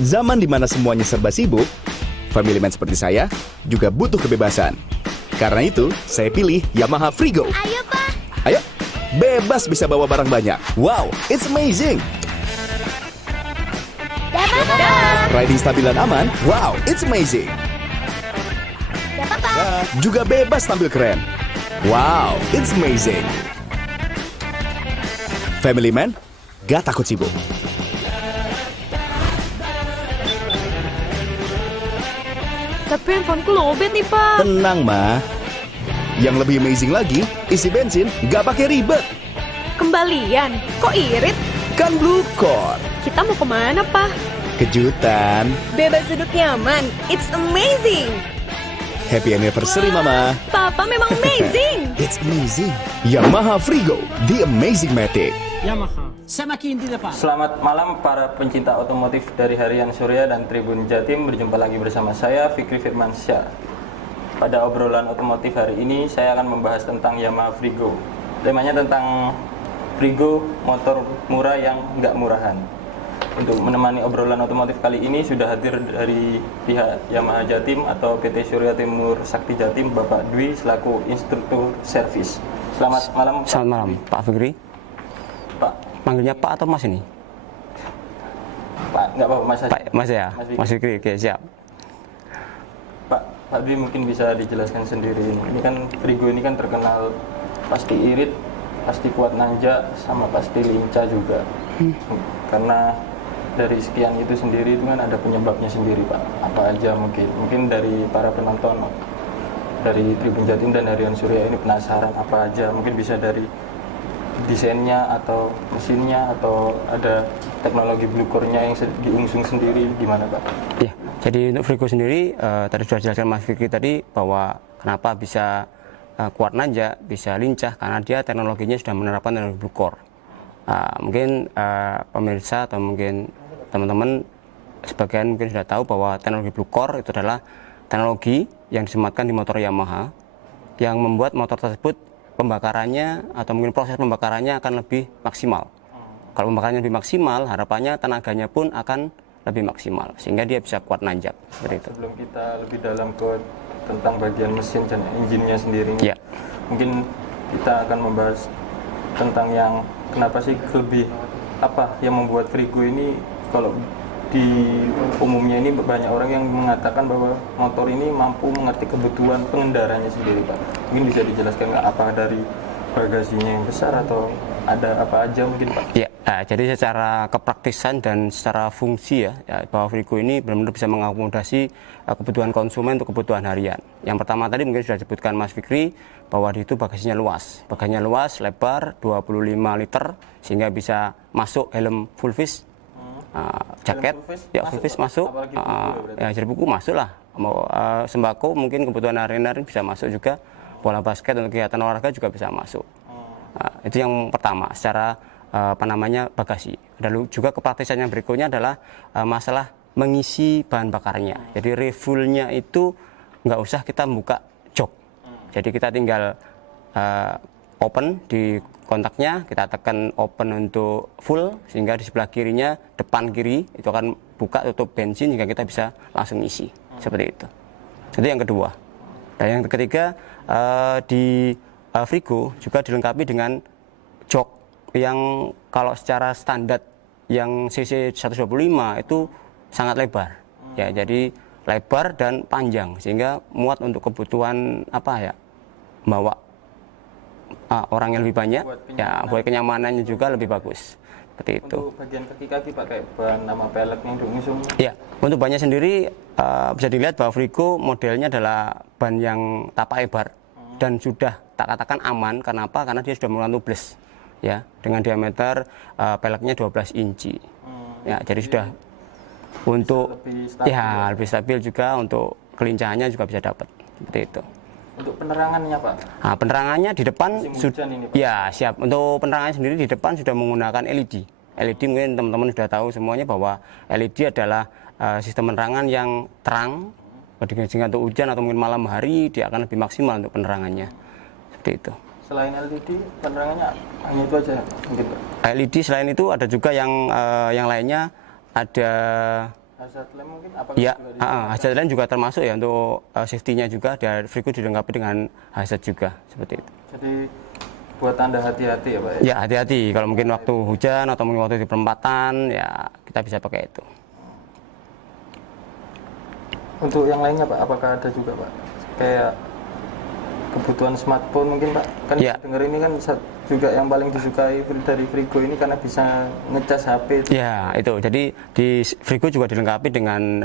Zaman dimana semuanya serba sibuk, family man seperti saya juga butuh kebebasan. Karena itu, saya pilih Yamaha Frigo. Ayo, Pak. Ayo, bebas bisa bawa barang banyak. Wow, it's amazing. Dapat. Riding stabil dan aman. Wow, it's amazing. Dapat, Pak. Juga bebas tampil keren. Wow, it's amazing. Family man, gak takut sibuk. Tapi handphoneku lowbat nih, Pak. Tenang, Ma. Yang lebih amazing lagi, isi bensin gak pakai ribet. Kembalian. Kok irit? Kan Blue Core. Kita mau kemana, Pak? Kejutan. Bebas duduk nyaman. It's amazing. Happy anniversary, Mama. Papa memang amazing. It's amazing. Yamaha Frigo, the amazing Matic. Yamaha, semakin di depan. Selamat malam para pencinta otomotif dari Harian Surya dan Tribun Jatim. Berjumpa lagi bersama saya Fikri Firmansyah. Pada obrolan otomotif hari ini saya akan membahas tentang Yamaha Frigo. Temanya tentang Frigo, motor murah yang nggak murahan. Untuk menemani obrolan otomotif kali ini sudah hadir dari pihak Yamaha Jatim atau PT Surya Timur Sakti Jatim, Bapak Dwi selaku instruktur servis. Selamat malam. Selamat malam, Pak Fikri. Pak. Manggilnya Pak atau Mas ini? Pak, nggak apa-apa Mas. Pak, Mas ya? Mas Fikri. Mas Fikri, oke siap. Pak Dwi mungkin bisa dijelaskan sendiri ini. Ini kan Frigo ini kan terkenal pasti irit, pasti kuat nanjak, sama pasti lincah juga. Karena dari sekian itu sendiri itu kan ada penyebabnya sendiri, Pak. Apa aja mungkin dari para penonton dari Tribun Jatim dan Harian Surya ini penasaran apa aja, mungkin bisa dari desainnya atau mesinnya atau ada teknologi Blue Core-nya yang diusung sendiri gimana, Pak? Ya, jadi untuk Frigo sendiri tadi sudah dijelaskan Mas Fikri tadi bahwa kenapa bisa kuat nanjak, bisa lincah karena dia teknologinya sudah menerapkan teknologi Blue Core. Mungkin pemirsa atau mungkin teman-teman sebagian mungkin sudah tahu bahwa teknologi Blue Core itu adalah teknologi yang disematkan di motor Yamaha yang membuat motor tersebut pembakarannya atau mungkin proses pembakarannya akan lebih maksimal. Kalau pembakarannya lebih maksimal, harapannya tenaganya pun akan lebih maksimal sehingga dia bisa kuat nanjak seperti itu. Sebelum kita lebih dalam ke tentang bagian mesin dan engine-nya sendiri, Ya. mungkin kita akan membahas tentang yang kenapa sih lebih apa yang membuat Frigo ini, kalau di umumnya ini banyak orang yang mengatakan bahwa motor ini mampu mengerti kebutuhan pengendaranya sendiri, Pak. Mungkin bisa dijelaskan nggak apa dari bagasinya yang besar atau ada apa aja mungkin, Pak? Ya, jadi secara kepraktisan dan secara fungsi ya bahwa Frigo ini benar-benar bisa mengakomodasi kebutuhan konsumen untuk kebutuhan harian. Yang pertama tadi mungkin sudah disebutkan Mas Fikri bahwa di itu bagasinya luas. Bagasinya luas, lebar 25 liter sehingga bisa masuk helm full face, jaket, ya full face masuk, ya jadi buku masuk lah. Mau sembako mungkin kebutuhan harian bisa masuk juga. Bola basket untuk kegiatan olahraga juga bisa masuk. Itu yang pertama secara bagasi. Dan juga kepraktisan yang berikutnya adalah masalah mengisi bahan bakarnya. Jadi refuelnya itu nggak usah kita buka jok. Jadi kita tinggal open di kontaknya, kita tekan open untuk full sehingga di sebelah kirinya, depan kiri itu akan buka tutup bensin sehingga kita bisa langsung isi seperti itu. Itu yang kedua. Dan yang ketiga di Frigo juga dilengkapi dengan jok yang kalau secara standar yang cc 125 itu sangat lebar. Ya, jadi lebar dan panjang sehingga muat untuk kebutuhan bawa orang yang lebih banyak, buat kenyamanannya juga lebih bagus. Seperti itu. Untuk bagian kaki-kaki pakai ban nama peleknya untuk ngusung. Ya, untuk bannya sendiri bisa dilihat bahwa Frigo modelnya adalah ban yang tapak lebar dan sudah tak katakan aman. Kenapa? Karena dia sudah menggunakan tubeless, ya, dengan diameter peleknya 12 inci. Ya, jadi sudah untuk lebih stabil juga, untuk kelincahannya juga bisa dapat seperti itu. Untuk penerangannya, Pak? Nah, penerangannya di depan ya siap. Untuk penerangannya sendiri di depan sudah menggunakan LED. LED mungkin teman-teman sudah tahu semuanya bahwa LED adalah sistem penerangan yang terang. Sehingga untuk hujan atau mungkin malam hari dia akan lebih maksimal untuk penerangannya. Seperti itu. Selain LED, penerangannya hanya itu aja mungkin, Pak? LED selain itu ada juga yang lainnya, ada Hazard lamp mungkin apa? Ya, hazard lamp juga termasuk ya untuk safety-nya juga. Dari Frigo dilengkapi dengan hazard juga seperti itu. Jadi buat tanda hati-hati ya Pak? Ya hati-hati kalau mungkin waktu hujan atau mungkin waktu di perempatan ya kita bisa pakai itu. Untuk yang lainnya Pak, apakah ada juga Pak? Kayak kebutuhan smartphone mungkin Pak? Kan Ya. dengar ini kan juga yang paling disukai dari Frigo ini karena bisa ngecas HP itu. Ya itu, jadi di Frigo juga dilengkapi dengan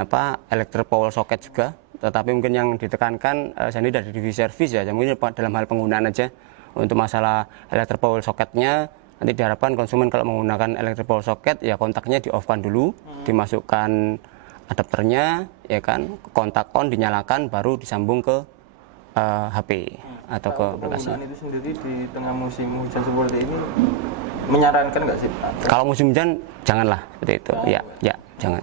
electric power socket juga. Tetapi mungkin yang ditekankan saya ini dari divisi service ya, mungkin dalam hal penggunaan aja. Untuk masalah electric power socketnya nanti diharapkan konsumen kalau menggunakan electric power socket ya kontaknya di off kan dulu, dimasukkan adapternya ya kan, kontak on dinyalakan baru disambung ke HP atau ke aplikasi. Penggunaan itu sendiri di tengah musim hujan seperti ini menyarankan nggak sih Pak? Kalau musim hujan janganlah seperti itu. Ya jangan.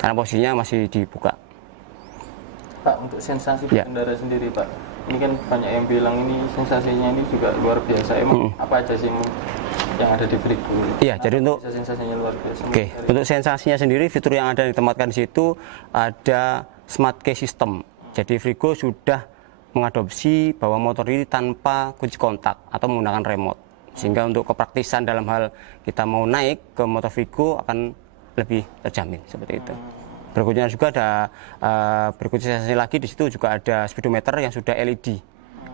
Karena posisinya masih dibuka. Pak, untuk sensasi Ya. berkendara sendiri Pak, ini kan banyak yang bilang ini sensasinya ini juga luar biasa. Emang apa aja sih yang ada di Frigo? Iya, jadi untuk Sensasinya luar biasa. Oke, untuk sensasinya sendiri, fitur yang ada ditempatkan di situ ada smart key system. Jadi Frigo sudah mengadopsi bahwa motor ini tanpa kunci kontak atau menggunakan remote. Sehingga untuk kepraktisan dalam hal kita mau naik ke motor Frigo akan lebih terjamin seperti itu. Berikutnya juga ada berikutnya sensasi lagi di situ juga ada speedometer yang sudah LED.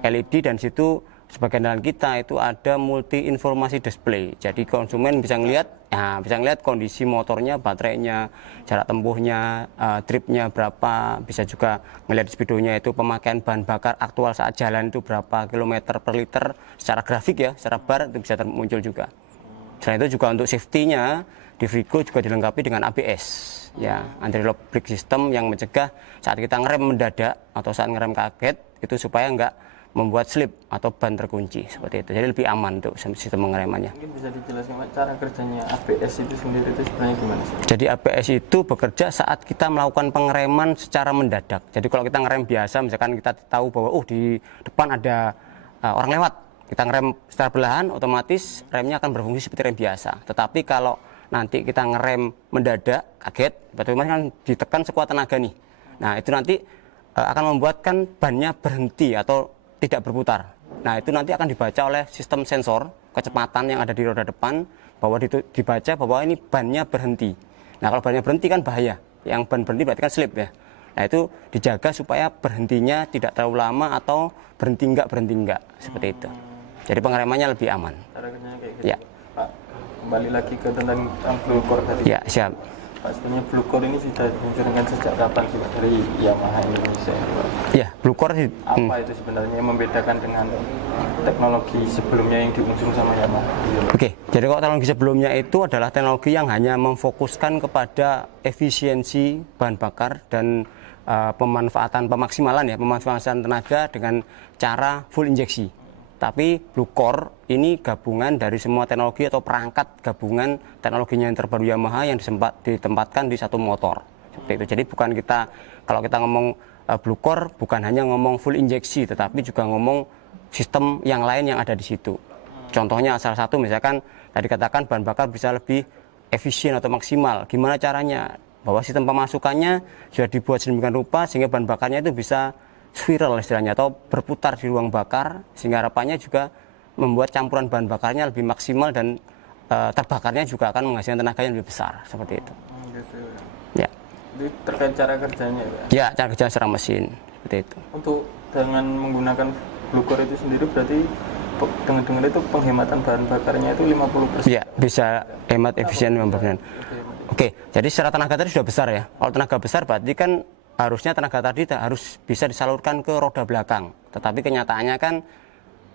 LED dan situ sebagai andalan kita itu ada multi informasi display. Jadi konsumen bisa ngelihat kondisi motornya, baterainya, jarak tempuhnya, tripnya berapa, bisa juga melihat di speedonya itu pemakaian bahan bakar aktual saat jalan itu berapa kilometer per liter secara grafik ya, secara bar itu bisa muncul juga. Selain itu juga untuk safety-nya di Frigo juga dilengkapi dengan ABS ya, anti lock brake system yang mencegah saat kita ngerem mendadak atau saat ngerem kaget itu supaya enggak membuat slip atau ban terkunci seperti itu. Jadi lebih aman untuk sistem pengeremannya. Mungkin bisa dijelaskan Pak, cara kerjanya ABS itu sendiri itu sebenarnya gimana sih? Jadi ABS itu bekerja saat kita melakukan pengereman secara mendadak. Jadi kalau kita ngerem biasa, misalkan kita tahu bahwa di depan ada orang lewat, kita ngerem secara perlahan, otomatis remnya akan berfungsi seperti rem biasa. Tetapi kalau nanti kita ngerem mendadak, kaget, otomatis kan ditekan sekuat tenaga nih. Nah itu nanti akan membuatkan bannya berhenti atau tidak berputar. Nah itu nanti akan dibaca oleh sistem sensor kecepatan yang ada di roda depan bahwa dibaca bahwa ini bannya berhenti. Nah kalau bannya berhenti kan bahaya. Yang ban berhenti berarti kan slip ya. Nah itu dijaga supaya berhentinya tidak terlalu lama atau berhenti enggak seperti itu. Jadi pengeremannya lebih aman. Cara kerjanya kayak gitu. Ya. Pak, kembali lagi ke tentang Blue Core tadi. Ya siap. Pak, sebenarnya Blue Core ini sudah diluncurkan sejak kapan sih Pak dari Yamaha Indonesia? Pak? Ya Blue Core Apa itu sebenarnya yang membedakan dengan teknologi sebelumnya yang diusung sama Yamaha? Oke, jadi kalau teknologi sebelumnya itu adalah teknologi yang hanya memfokuskan kepada efisiensi bahan bakar dan pemaksimatan tenaga dengan cara full injeksi. Tapi Blue Core ini gabungan dari semua teknologi atau perangkat gabungan teknologinya yang terbaru Yamaha yang ditempatkan di satu motor. Seperti itu. Jadi bukan kalau kita ngomong Blue Core bukan hanya ngomong full injeksi, tetapi juga ngomong sistem yang lain yang ada di situ. Contohnya salah satu misalkan tadi katakan bahan bakar bisa lebih efisien atau maksimal. Gimana caranya? Bahwa sistem pemasukannya sudah dibuat sedemikian rupa sehingga bahan bakarnya itu bisa spiral istilahnya atau berputar di ruang bakar sehingga harapannya juga membuat campuran bahan bakarnya lebih maksimal dan terbakarnya juga akan menghasilkan tenaga yang lebih besar seperti itu. Gitu. Ya. Jadi terkait cara kerjanya ya? Ya, cara kerja secara mesin seperti itu. Untuk dengan menggunakan Blue Core itu sendiri berarti dengan itu penghematan bahan bakarnya itu 50%. Ya, bisa hemat efisien 50%. Oke, jadi secara tenaga tadi sudah besar ya. Kalau tenaga besar berarti kan harusnya tenaga tadi harus bisa disalurkan ke roda belakang. Tetapi kenyataannya kan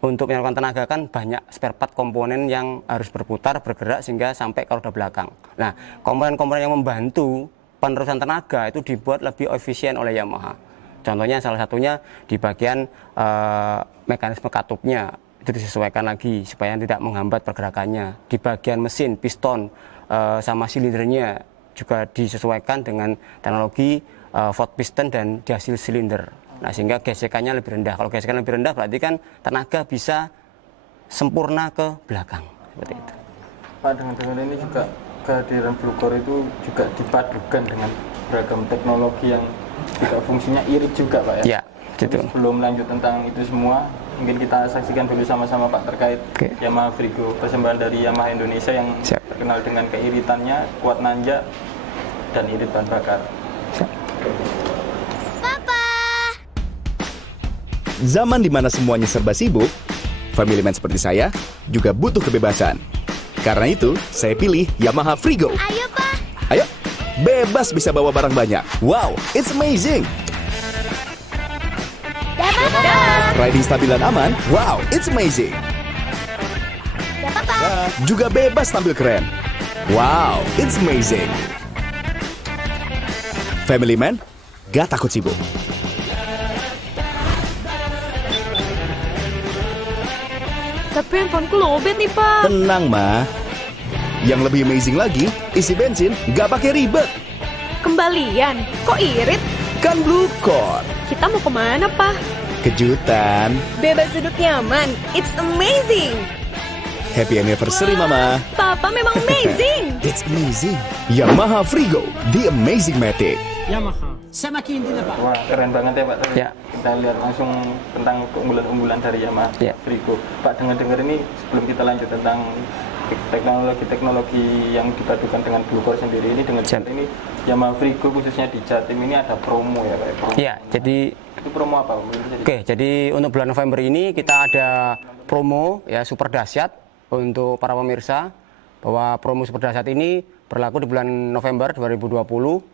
untuk menyalurkan tenaga kan banyak spare part komponen yang harus berputar, bergerak sehingga sampai ke roda belakang. Nah, komponen-komponen yang membantu penerusan tenaga itu dibuat lebih efisien oleh Yamaha. Contohnya salah satunya di bagian mekanisme katupnya itu disesuaikan lagi supaya tidak menghambat pergerakannya. Di bagian mesin, piston sama silindernya juga disesuaikan dengan teknologi Ford piston dan dihasil silinder. Nah sehingga gesekannya lebih rendah. Kalau gesekan lebih rendah berarti kan tenaga bisa sempurna ke belakang seperti itu. Pak, dengan ini juga kehadiran Blue Core itu juga dipadukan dengan beragam teknologi yang juga fungsinya irit juga Pak ya. Ya, gitu. Tapi sebelum lanjut tentang itu semua, mungkin kita saksikan dulu sama-sama Pak terkait Yamaha Frigo, persembahan dari Yamaha Indonesia yang terkenal dengan keiritannya, kuat nanjak, dan irit bahan bakar. Zaman dimana semuanya serba sibuk, family man seperti saya juga butuh kebebasan. Karena itu, saya pilih Yamaha Frigo. Ayo, Pak. Ayo, bebas bisa bawa barang banyak. Wow, it's amazing. Dah, Papa. Riding stabil dan aman. Wow, it's amazing. Dah, Papa. Juga bebas tampil keren. Wow, it's amazing. Family man, gak takut sibuk. Tapi handphoneku lowbat nih, Pak. Tenang, Ma. Yang lebih amazing lagi, isi bensin gak pakai ribet. Kembalian, kok irit? Kan Blue Cord. Kita mau kemana, Pak? Kejutan. Bebas duduk nyaman, it's amazing. Happy anniversary, Mama. Papa memang amazing. It's amazing. Yamaha Frigo, the amazing matic. Yamaha sa makindi na pa. Wah, keren banget ya Pak. Ya. Kita lihat langsung tentang keunggulan-unggulan dari Yamaha Frigo. Pak, dengar-dengar ini sebelum kita lanjut tentang teknologi yang dipadukan dengan Blue Cord sendiri ini, dengan ini Yamaha Frigo khususnya di Jatim ini ada promo ya Pak? Promo. Ya, jadi itu promo apa? Oke, jadi untuk bulan November ini kita ada promo ya super dahsyat untuk para pemirsa, bahwa promo super dahsyat ini berlaku di bulan November 2020.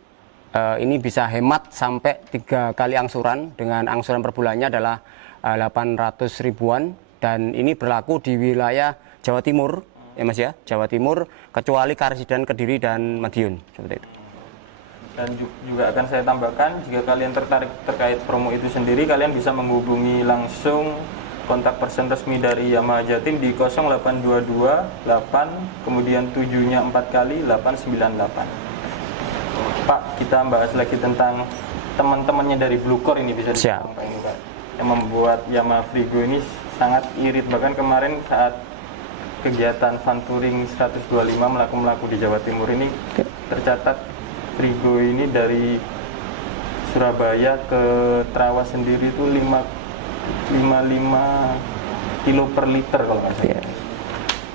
Ini bisa hemat sampai 3 kali angsuran, dengan angsuran per bulannya adalah 800 ribuan, dan ini berlaku di wilayah Jawa Timur ya Mas ya, Jawa Timur kecuali Karesidenan, Kediri dan Madiun, seperti itu. Dan juga akan saya tambahkan, jika kalian tertarik terkait promo itu sendiri, kalian bisa menghubungi langsung kontak person resmi dari Yamaha Jatim di 0822 8 kemudian 7-nya 4 kali 898. Pak, kita bahas lagi tentang teman-temannya dari Blue Cord ini, bisa dibilang Pak ini Pak, yang membuat Yamaha Frigo ini sangat irit. Bahkan kemarin saat kegiatan Fun Touring 125 melaku-melaku di Jawa Timur ini, tercatat Frigo ini dari Surabaya ke Trawas sendiri itu 55 kilo per liter kalau nggak salah.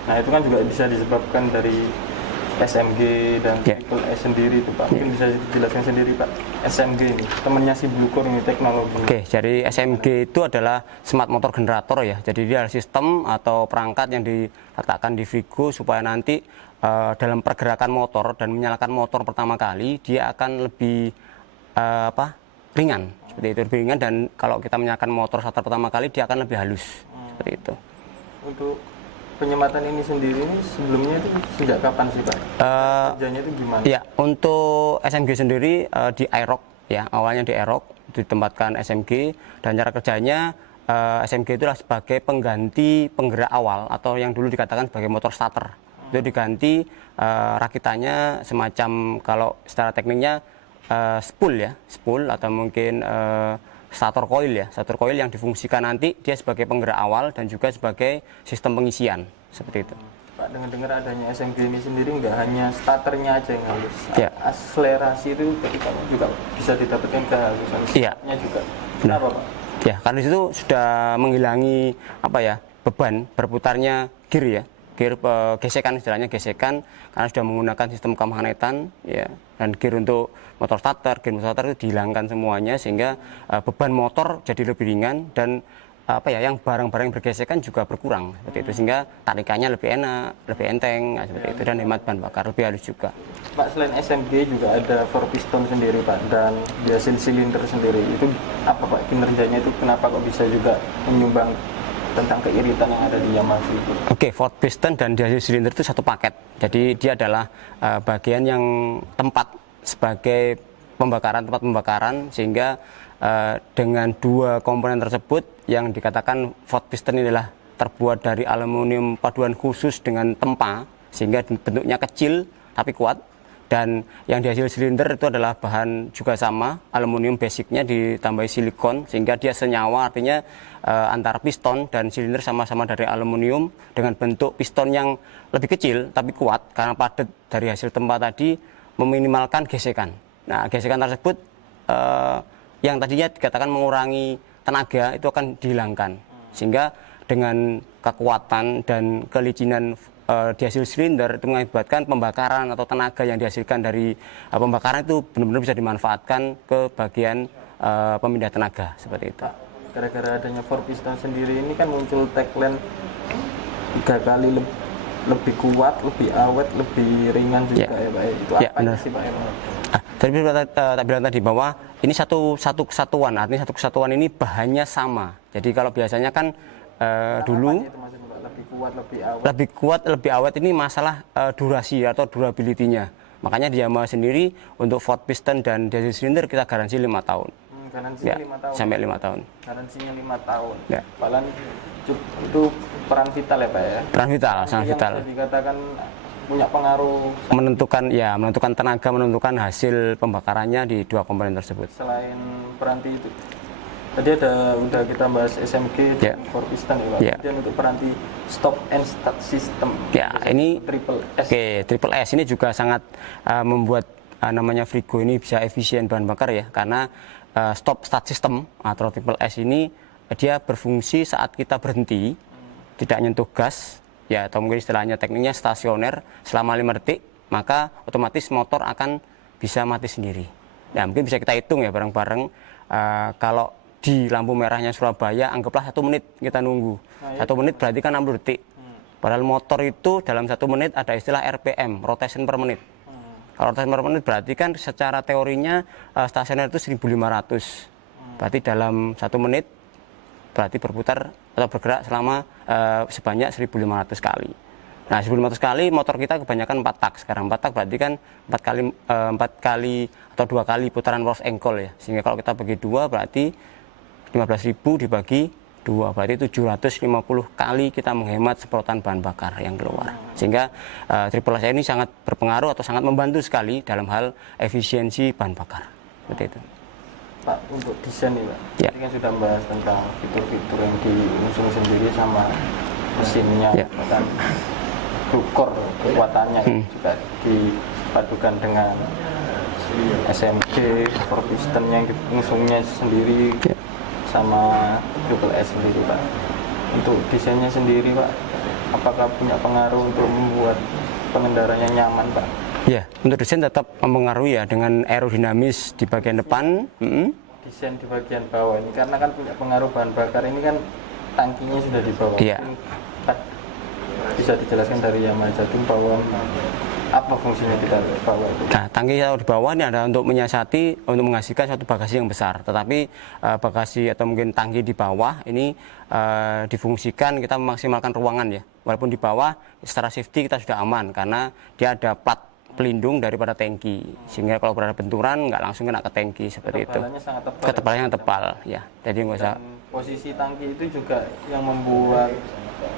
Nah itu kan juga bisa disebabkan dari SMG dan Triple S sendiri itu Pak. Mungkin bisa dijelaskan sendiri Pak, SMG ini temannya si Blue Cord ini teknologi. Oke, jadi SMG itu adalah smart motor generator ya. Jadi dia adalah sistem atau perangkat yang diletakkan di Frigo supaya nanti dalam pergerakan motor dan menyalakan motor pertama kali dia akan lebih ringan, seperti itu, lebih ringan, dan kalau kita menyalakan motor starter pertama kali dia akan lebih halus, seperti itu. Untuk penyematan ini sendiri ini sebelumnya itu sejak kapan sih Pak? Kerjanya itu gimana? Ya, untuk SMG sendiri di Aerox ya, awalnya di Aerox ditempatkan SMG, dan cara kerjanya SMG itu adalah sebagai pengganti penggerak awal atau yang dulu dikatakan sebagai motor starter. Itu diganti rakitannya semacam, kalau secara tekniknya spool ya, spool atau mungkin starter coil ya, starter coil yang difungsikan nanti dia sebagai penggerak awal dan juga sebagai sistem pengisian, seperti itu. Pak, dengar-dengar adanya SMG ini sendiri nggak hanya starternya aja yang halus, akselerasi itu ketika juga bisa didapatkan kehalusan, juga. Kenapa Pak? Ya, karena itu sudah menghilangi beban berputarnya gear ya, gear gesekan, istilahnya gesekan, karena sudah menggunakan sistem kemagnetan ya, dan gear untuk motor starter, gear motor starter itu dihilangkan semuanya, sehingga beban motor jadi lebih ringan, dan yang barang-barang yang bergesekan juga berkurang, seperti itu, sehingga tarikannya lebih enak, lebih enteng, seperti itu, dan hemat bahan bakar, lebih halus juga. Pak, selain SMG juga ada 4 piston sendiri Pak, dan diasil silinder sendiri, itu apa Pak kinerjanya, itu kenapa kok bisa juga menyumbang tentang keiritan yang ada di Yamaha Frigo? Oke, 4 piston dan diasil silinder itu satu paket, jadi dia adalah bagian yang tempat sebagai tempat pembakaran, sehingga dengan 2 komponen tersebut yang dikatakan 4 piston ini adalah terbuat dari aluminium paduan khusus dengan tempa, sehingga bentuknya kecil tapi kuat, dan yang dihasil silinder itu adalah bahan juga sama, aluminium basicnya ditambahi silikon, sehingga dia senyawa, artinya antara piston dan silinder sama-sama dari aluminium dengan bentuk piston yang lebih kecil tapi kuat, karena padat dari hasil tempa tadi meminimalkan gesekan. Nah, gesekan tersebut yang tadinya dikatakan mengurangi tenaga itu akan dihilangkan, sehingga dengan kekuatan dan kelicinan di hasil silinder itu mengakibatkan pembakaran atau tenaga yang dihasilkan dari pembakaran itu benar-benar bisa dimanfaatkan ke bagian pemindah tenaga seperti itu. Gara-gara adanya Ford Piston sendiri ini kan muncul tagline 3 kali lebih kuat, lebih awet, lebih ringan juga ya Pak. Itu apa sih Pak? Tadi tak bilang tadi bahwa ini satu kesatuan, artinya satu kesatuan ini bahannya sama. Jadi kalau biasanya kan dulu lebih kuat, lebih awet ini masalah durasi atau durability-nya. Makanya di Yamaha sendiri untuk Ford Piston dan diesel silinder kita garansi 5 tahun. Garansinya 5 tahun. Sampai 5 tahun. Garansinya 5 tahun. Ya. Padahal itu peran vital ya Pak ya. Peran vital, sangat vital. Yang dikatakan punya pengaruh menentukan tenaga, menentukan hasil pembakarannya di 2 komponen tersebut. Selain peranti itu, tadi udah kita bahas SMG dan Ford Piston ya Pak. Kemudian untuk peranti stop and start system. Ya, ini Triple S. Oke, Triple S ini juga sangat membuat namanya Frigo ini bisa efisien bahan bakar ya, karena stop start system atau Triple S ini dia berfungsi saat kita berhenti, tidak nyentuh gas, ya atau mungkin istilahnya tekniknya stasioner selama 5 detik, maka otomatis motor akan bisa mati sendiri. Ya mungkin bisa kita hitung ya bareng-bareng, kalau di lampu merahnya Surabaya anggaplah 1 menit kita nunggu. 1 menit berarti kan 60 detik. Padahal motor itu dalam 1 menit ada istilah RPM, rotation per menit. Kalau rotation per menit berarti kan secara teorinya stasioner itu 1500. Berarti dalam 1 menit berarti berputar atau bergerak selama sebanyak 1500 kali. Nah, 1500 kali motor kita kebanyakan 4 tak. Sekarang 4 tak berarti kan 4 kali atau 2 kali putaran Ross Ankle ya. Sehingga kalau kita bagi 2 berarti 15.000 dibagi 2 berarti 750 kali kita menghemat semprotan bahan bakar yang keluar. Sehingga Triple S ini sangat berpengaruh atau sangat membantu sekali dalam hal efisiensi bahan bakar. Seperti itu. Pak, untuk desain nih Pak, Ya. ini kan sudah membahas tentang fitur-fitur yang diusung sendiri sama mesinnya, bahkan core kekuatannya juga dipadukan dengan SMG, Ford Piston yang diusungnya sendiri sama Triple S sendiri Pak. Untuk desainnya sendiri Pak, apakah punya pengaruh untuk membuat pengendaranya nyaman Pak? Ya, untuk desain tetap mempengaruhi ya dengan aerodinamis di bagian depan. Desain di bagian bawah ini karena kan punya pengaruh bahan bakar ini kan tangkinya sudah di bawah. Iya. Bisa dijelaskan dari Yamaha Jatim bahwa apa fungsinya kita di bawah itu? Nah, tangki yang di bawah ini adalah untuk menyiasati, untuk menghasilkan suatu bagasi yang besar. Tetapi bagasi atau mungkin tangki di bawah ini difungsikan kita memaksimalkan ruangan ya. Walaupun di bawah secara safety kita sudah aman karena dia ada plat pelindung daripada tangki, sehingga kalau berada benturan nggak langsung kena ke tangki seperti itu. Ketebalannya sangat tebal ya. Jadi nggak usah. Posisi tangki itu juga yang membuat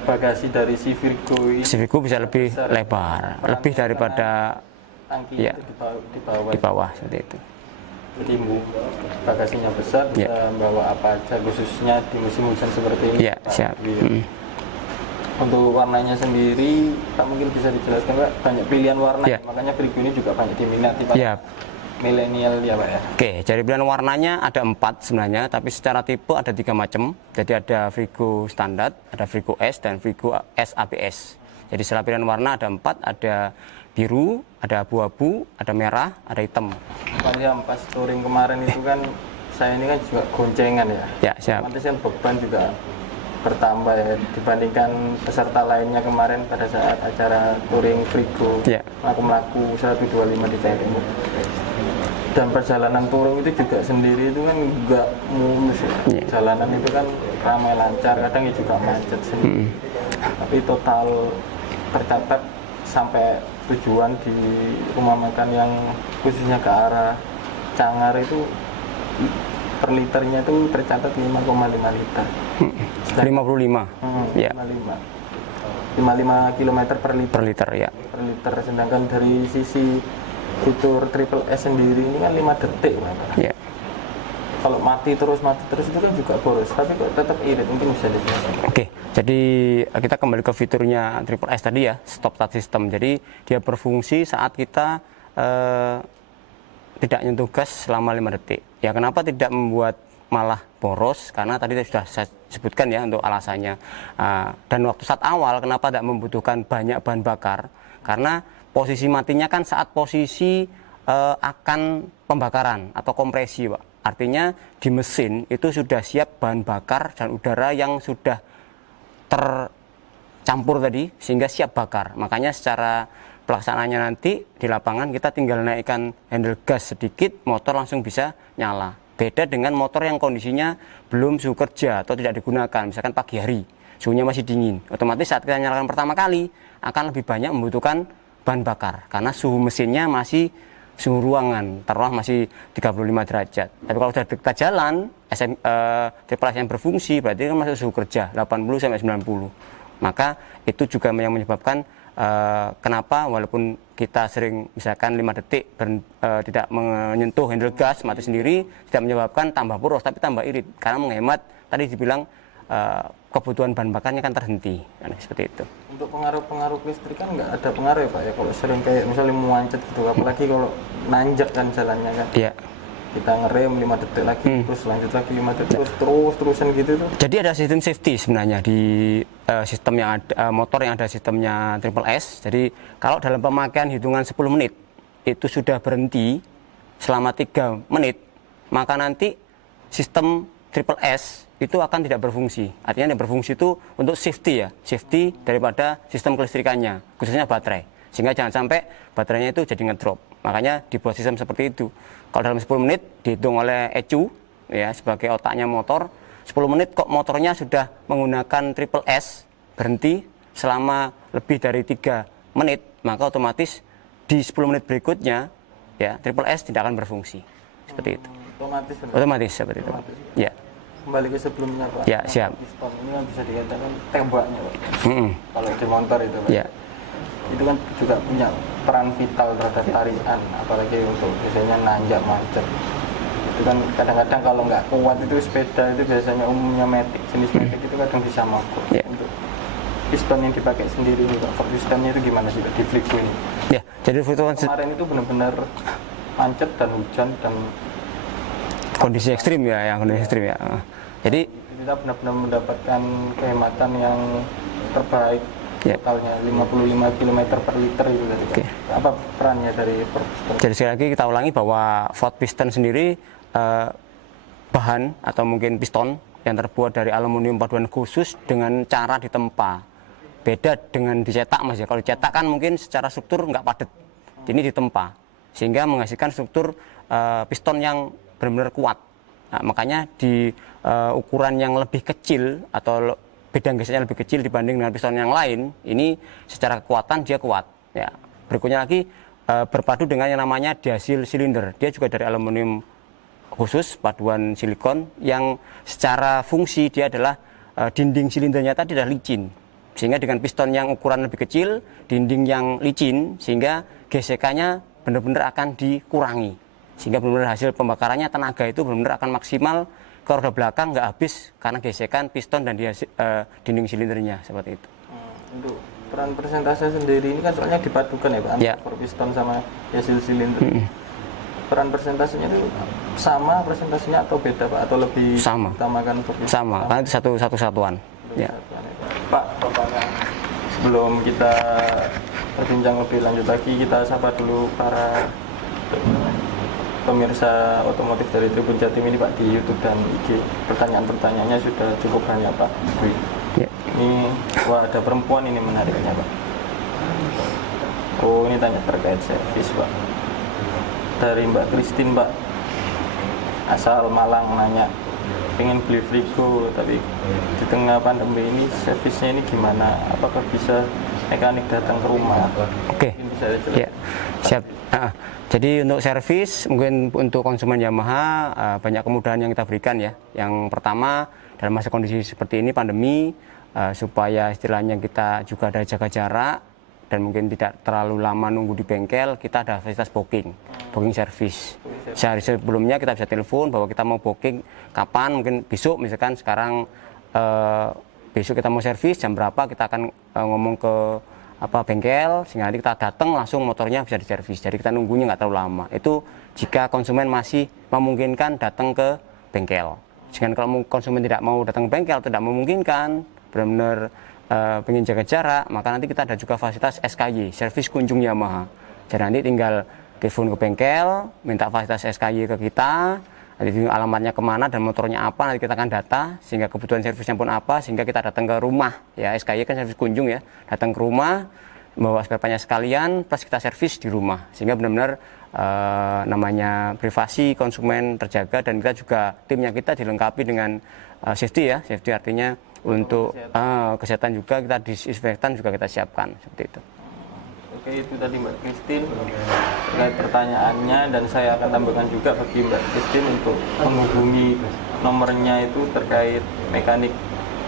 bagasi dari si Virgo ini. Si Virgo bisa lebih lebar, lebih daripada tangki ya, itu di bawah seperti itu. Jadi bagasinya besar, bisa membawa apa aja, khususnya di musim hujan seperti ini. Ya, siap. Untuk warnanya sendiri, Pak mungkin bisa dijelaskan Pak, banyak pilihan warna, makanya Virgo ini juga banyak diminati Pak. Milenial ya Pak ya. Oke, jadi pilihan warnanya ada 4 sebenarnya, tapi secara tipe ada 3 macam. Jadi ada Virgo standar, ada Virgo S, dan Virgo S ABS. Jadi setelah pilihan warna ada 4, ada biru, ada abu-abu, ada merah, ada hitam. Pak ya, pas touring kemarin itu kan saya ini kan juga goncengan ya. Ya, siap. Nanti kan beban juga bertambah ya dibandingkan peserta lainnya kemarin pada saat acara touring Virgo melaku 125 di Jawa Timur. Dan perjalanan touring itu juga sendiri itu kan enggak mulus ya. Jalanan itu kan ramai lancar, kadang juga macet sendiri. Tapi total tercatat sampai tujuan di rumah makan yang khususnya ke arah Cangar itu per liternya itu tercatat 5,5 liter. 55. Ya. 55 km per liter. Per liter ya. Per liter, sedangkan dari sisi fitur Triple S sendiri ini kan 5 detik Pak. Ya. Kalau mati terus itu kan juga boros, tapi kok tetap irit, mungkin bisa dijelaskan. Oke, jadi kita kembali ke fiturnya Triple S tadi ya, stop start system. Jadi dia berfungsi saat kita tidak nyentuh gas selama 5 detik. Ya kenapa tidak membuat malah boros? Karena tadi sudah saya sebutkan ya untuk alasannya. Dan waktu saat awal kenapa tidak membutuhkan banyak bahan bakar? Karena posisi matinya kan saat posisi akan pembakaran atau kompresi, Pak. Artinya di mesin itu sudah siap bahan bakar dan udara yang sudah tercampur tadi sehingga siap bakar. Makanya secara pelaksanaannya nanti di lapangan kita tinggal naikkan handle gas sedikit, motor langsung bisa nyala. Beda dengan motor yang kondisinya belum suhu kerja atau tidak digunakan, misalkan pagi hari, suhunya masih dingin. Otomatis saat kita nyalakan pertama kali akan lebih banyak membutuhkan bahan bakar karena suhu mesinnya masih suhu ruangan, taruhlah masih 35 derajat. Tapi kalau sudah kita jalan, triple S yang berfungsi berarti kan masuk suhu kerja 80 sampai 90. Maka itu juga yang menyebabkan kenapa walaupun kita sering misalkan 5 detik tidak menyentuh handle gas mati sendiri, tidak menyebabkan tambah boros tapi tambah irit karena menghemat tadi dibilang kebutuhan bahan bakarnya kan terhenti kan, seperti itu. Untuk pengaruh listrik kan nggak ada pengaruh ya Pak ya, kalau sering kayak misalnya muancet gitu, apalagi kalau nanjak kan jalannya kan. Iya. Kita ngerem 5 detik lagi, terus lanjut lagi 5 detik, terusan gitu tuh. Jadi ada sistem safety sebenarnya di sistem yang ada, motor yang ada sistemnya Triple S. Jadi kalau dalam pemakaian hitungan 10 menit itu sudah berhenti selama 3 menit, maka nanti sistem Triple S itu akan tidak berfungsi. Artinya yang berfungsi itu untuk safety ya, safety daripada sistem kelistrikannya, khususnya baterai. Sehingga jangan sampai baterainya itu jadi ngedrop. Makanya dibuat sistem seperti itu. Kalau dalam 10 menit dihitung oleh ECU ya sebagai otaknya motor, 10 menit kok motornya sudah menggunakan Triple S berhenti selama lebih dari 3 menit, maka otomatis di 10 menit berikutnya ya Triple S tidak akan berfungsi. Seperti itu. Otomatis seperti itu. Ya. Kembali ke sebelumnya Pak. Ya, siap. Piston ini kan bisa dikatakan tembaknya Pak. Kalau di motor itu Pak. Ya. Itu kan juga punya peran vital terhadap tarikan, apalagi untuk biasanya nanjak macet. Itu kan kadang-kadang kalau nggak kuat itu sepeda itu biasanya umumnya matic, jenis matic itu kadang bisa mogok. Ya. Untuk piston yang dipakai sendiri nih Pak, pistonnya itu gimana sih Pak di Frigo ini? Ya, jadi kemarin itu benar-benar macet dan hujan dan kondisi ekstrim ya, yang kondisi ekstrim ya. Jadi kita benar-benar mendapatkan kehematan yang terbaik. Ya. Totalnya 55 km per liter itu tadi. Okay. Apa perannya dari Ford Piston? Jadi sekali lagi kita ulangi bahwa Ford Piston sendiri bahan atau mungkin piston yang terbuat dari aluminium paduan khusus dengan cara ditempa. Beda dengan dicetak Mas ya. Kalau dicetak kan mungkin secara struktur nggak padat. Ini ditempa sehingga menghasilkan struktur piston yang benar-benar kuat. Nah, makanya di ukuran yang lebih kecil atau bidang geseknya lebih kecil dibanding dengan piston yang lain, ini secara kekuatan dia kuat. Ya. Berikutnya lagi berpadu dengan yang namanya diasil silinder. Dia juga dari aluminium khusus paduan silikon yang secara fungsi dia adalah dinding silindernya tadi adalah licin. Sehingga dengan piston yang ukuran lebih kecil, dinding yang licin, sehingga gesekannya benar-benar akan dikurangi. Sehingga benar-benar hasil pembakarannya tenaga itu benar-benar akan maksimal. Ke roda belakang nggak habis karena gesekan piston dan dinding silindernya seperti itu. Untuk peran persentase sendiri ini kan soalnya dipadukan ya Pak, Ya. antara piston sama diasil silinder. Peran persentasenya itu sama persentasenya atau beda Pak, atau lebih Sama. utamakan untuk Sama, karena itu satu satuan. Ya. Pak, Bapaknya sebelum kita berbincang lebih lanjut lagi, kita sapa dulu para pemirsa otomotif dari Tribun Jatim ini Pak di YouTube dan IG. Pertanyaan-pertanyaannya sudah cukup banyak Pak. Ya. Ini, wah ada perempuan ini menariknya Pak. Oh ini tanya terkait servis Pak. Dari Mbak Christine Pak, asal Malang nanya, pengen beli Frigo tapi di tengah pandemi ini servisnya ini gimana? Apakah bisa mekanik datang ke rumah? Oke. Bisa dijelaskan? Ya, siap. Jadi untuk servis mungkin untuk konsumen Yamaha banyak kemudahan yang kita berikan ya. Yang pertama dalam masa kondisi seperti ini pandemi supaya istilahnya kita juga ada jaga jarak dan mungkin tidak terlalu lama nunggu di bengkel, kita ada fasilitas booking servis. Sehari sebelumnya kita bisa telepon bahwa kita mau booking kapan, mungkin besok misalkan sekarang besok kita mau servis jam berapa, kita akan ngomong ke bengkel sehingga nanti kita datang langsung motornya bisa diservis. Jadi kita nunggunya nggak terlalu lama. Itu jika konsumen masih memungkinkan datang ke bengkel. Jika kalau konsumen tidak mau datang ke bengkel, tidak memungkinkan, benar-benar pengen jaga jarak, maka nanti kita ada juga fasilitas SKY, servis kunjung Yamaha. Jadi nanti tinggal telepon ke bengkel, minta fasilitas SKY ke kita, nanti alamatnya kemana dan motornya apa, nanti kita akan data, sehingga kebutuhan servisnya pun apa, sehingga kita datang ke rumah. Ya, SKY kan servis kunjung ya, datang ke rumah, membawa spare partnya sekalian, plus kita servis di rumah, sehingga benar-benar namanya privasi konsumen terjaga, dan kita juga timnya kita dilengkapi dengan safety ya, safety artinya untuk kesehatan juga kita disinfektan juga kita siapkan seperti itu. Oke, itu tadi Mbak Christine terkait pertanyaannya, dan saya akan tambahkan juga bagi Mbak Christine untuk menghubungi nomornya itu terkait mekanik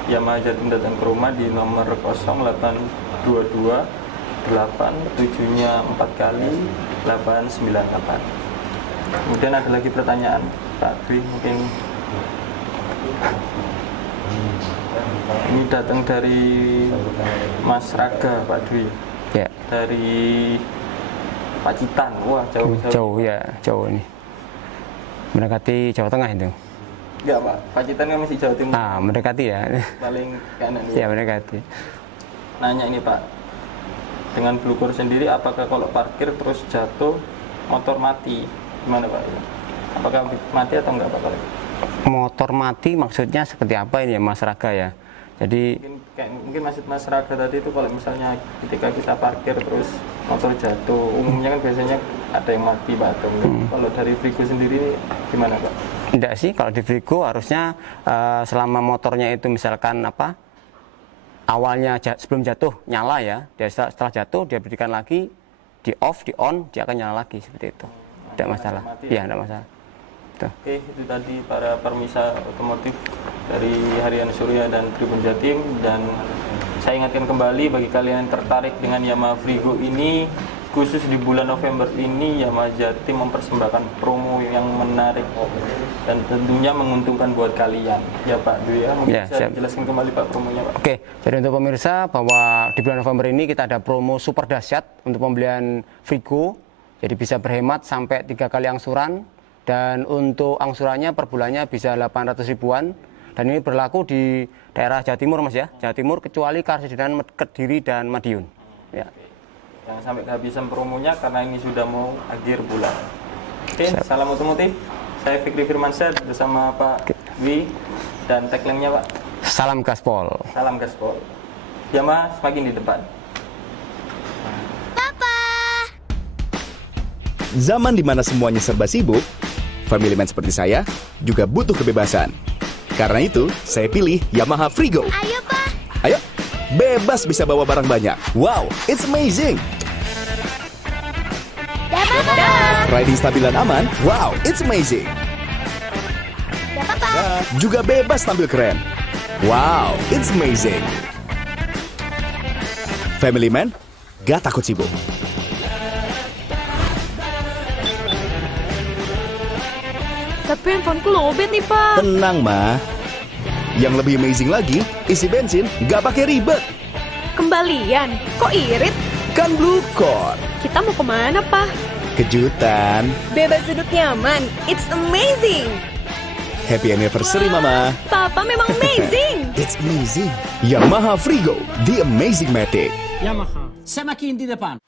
Yamaha Jatim datang ke rumah di nomor 0822 7-nya 4 kali 898. Kemudian ada lagi pertanyaan Pak Dwi, mungkin ini datang dari Mas Raga Pak Dwi. Ya. Dari Pacitan. Wah, jauh ya, jauh ini. Mendekati Jawa Tengah itu. Enggak, Pak. Pacitan kan masih Jawa Timur. Mendekati ya. Paling kanan ya. Mendekati. Nanya ini, Pak. Dengan Bluecore sendiri, apakah kalau parkir terus jatuh motor mati? Gimana, Pak? Apakah mati atau enggak, Pak? Motor mati maksudnya seperti apa ini ya, Mas Raga ya? Jadi mungkin maksud Mas Raga tadi itu kalau misalnya ketika kita parkir terus motor jatuh, umumnya kan biasanya ada yang mati, Pak. Kalau dari Frigo sendiri gimana, Pak? Tidak sih, kalau di Frigo harusnya selama motornya itu misalkan awalnya sebelum jatuh nyala ya, dia setelah jatuh dia berikan lagi, di off, di on, dia akan nyala lagi seperti itu. Tidak masalah. Iya, tidak masalah. Oke, itu tadi para permisa otomotif dari Harian Surya dan Tribun Jatim, dan saya ingatkan kembali bagi kalian yang tertarik dengan Yamaha Frigo ini, khusus di bulan November ini Yamaha Jatim mempersembahkan promo yang menarik dan tentunya menguntungkan buat kalian. Ya Pak Dwi ya, mungkin bisa jelaskan kembali Pak promonya, Pak. Oke, jadi untuk pemirsa bahwa di bulan November ini kita ada promo super dahsyat untuk pembelian Frigo, jadi bisa berhemat sampai 3 kali angsuran. Dan untuk angsurannya per bulannya bisa 800 ribuan. Dan ini berlaku di daerah Jawa Timur, Mas ya. Jawa Timur kecuali Karsidenan, Kediri, dan Madiun. Ya. Jangan sampai kehabisan promonya karena ini sudah mau akhir bulan. Oke, salam otomotif. Saya Fikri Firmansyah bersama Pak Dwi, dan tagline-nya Pak. Salam gaspol. Salam gaspol. Yamaha semakin di depan. Papa. Zaman dimana semuanya serba sibuk, family man seperti saya juga butuh kebebasan. Karena itu, saya pilih Yamaha Frigo. Ayo, Pak. Ayo, bebas bisa bawa barang banyak. Wow, it's amazing. Riding stabil dan aman. Wow, it's amazing. Juga bebas tampil keren. Wow, it's amazing. Family man, gak takut sibuk. Tapi handphoneku lowbat nih, Pak. Tenang, Ma. Yang lebih amazing lagi, isi bensin gak pakai ribet. Kembalian? Kok irit? Kan Bluecore. Kita mau kemana, Pak? Kejutan. Bebas duduk nyaman. It's amazing. Happy anniversary, Mama. Papa memang amazing. It's amazing. Yamaha Frigo, the amazing matic. Yamaha, semakin di depan.